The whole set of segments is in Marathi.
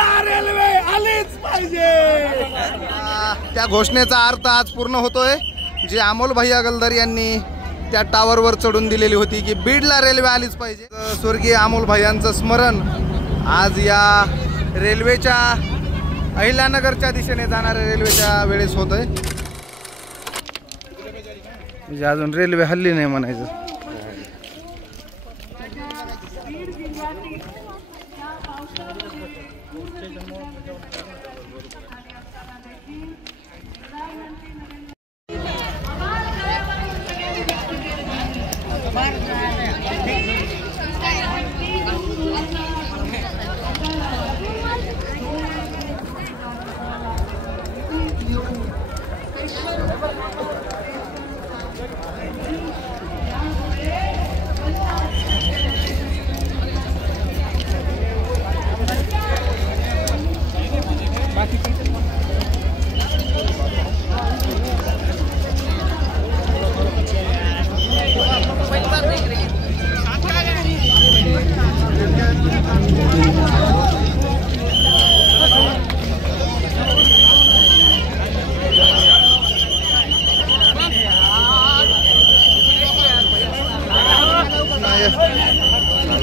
बीडला रेल्वे आलीच पाहिजे, त्या घोषणेचा अर्थ आज पूर्ण होतोय। जे अमोल भैया गलदर यांनी त्या टावरवर चढून दिलेली होती की बीडला रेल्वे आलीच पाहिजे। स्वर्गीय अमोल भैयांचं स्मरण आज या रेल्वेच्या अहिल्यानगरच्या दिशेने जाणाऱ्या रेल्वेच्या वेळेस होतंय। म्हणजे अजून रेल्वे हल्ली नाही म्हणायचं।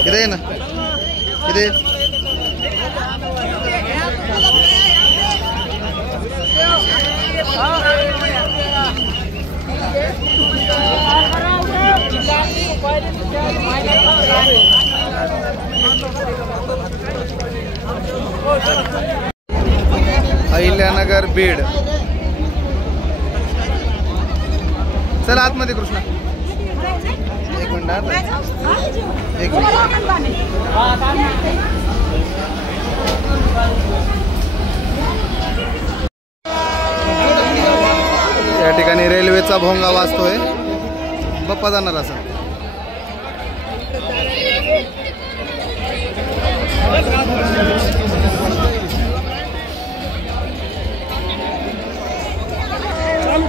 किती ना किती अहिल्यानगर बीड। चला आतमध्ये कृष्णा, एक मिनिट एक मिनिट। या ठिकाणी रेल्वेचा भोंगा वाजतोय। बाप्पा जाणार असं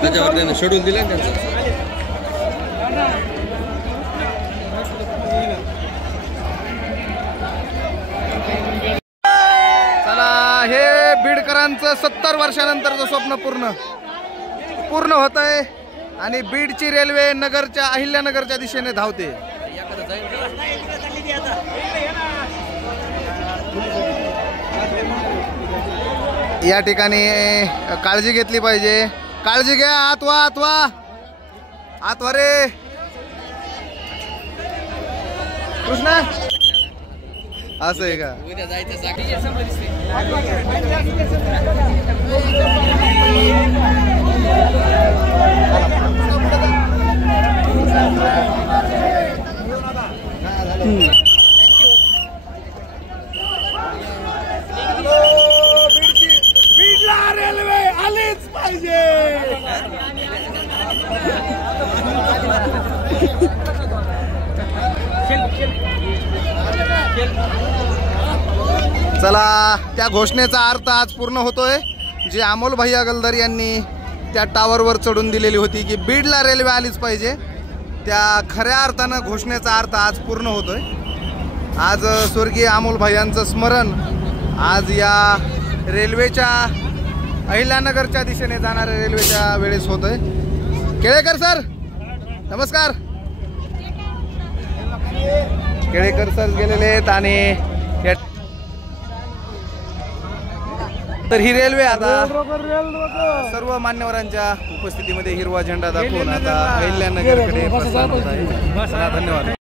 त्याच्यावर त्याने शेड्यूल दिला त्यांचं। चला, हे बीडकरांचं 70 वर्षानंतरचं स्वप्न पूर्ण होत आहे आणि बीडची रेल्वे नगरच्या अहिल्यानगरच्या दिशेने धावते। या ठिकाणी काळजी घेतली पाहिजे। काळजी घ्या, आतवा रे कृष्णा, असं आहे का? उद्या जायचं बीडला रेल्वे आलीच पाहिजे। चला, त्या घोषणेचा अर्थ आज पूर्ण होतोय। जे अमोल भैया गलदर यांनी त्या टावरवर चढून दिलेली होती की बीडला रेल्वे आलीच पाहिजे, त्या खऱ्या अर्थानं घोषणेचा अर्थ आज पूर्ण होतोय। आज स्वर्गीय अमोल भैयांचं स्मरण आज या रेल्वेच्या अहिल्यानगरच्या दिशेने जाणाऱ्या रेल्वेच्या वेळेस होतोय। केळेकर सर नमस्कार। केळेकर सर गेलेले आहेत आणि तर ही रेल्वे आता सर्व मान्यवरांच्या उपस्थितीमध्ये हिरवा झेंडा दाखवून आता अहिल्यानगरकडे प्रस्थान होत आहे। धन्यवाद।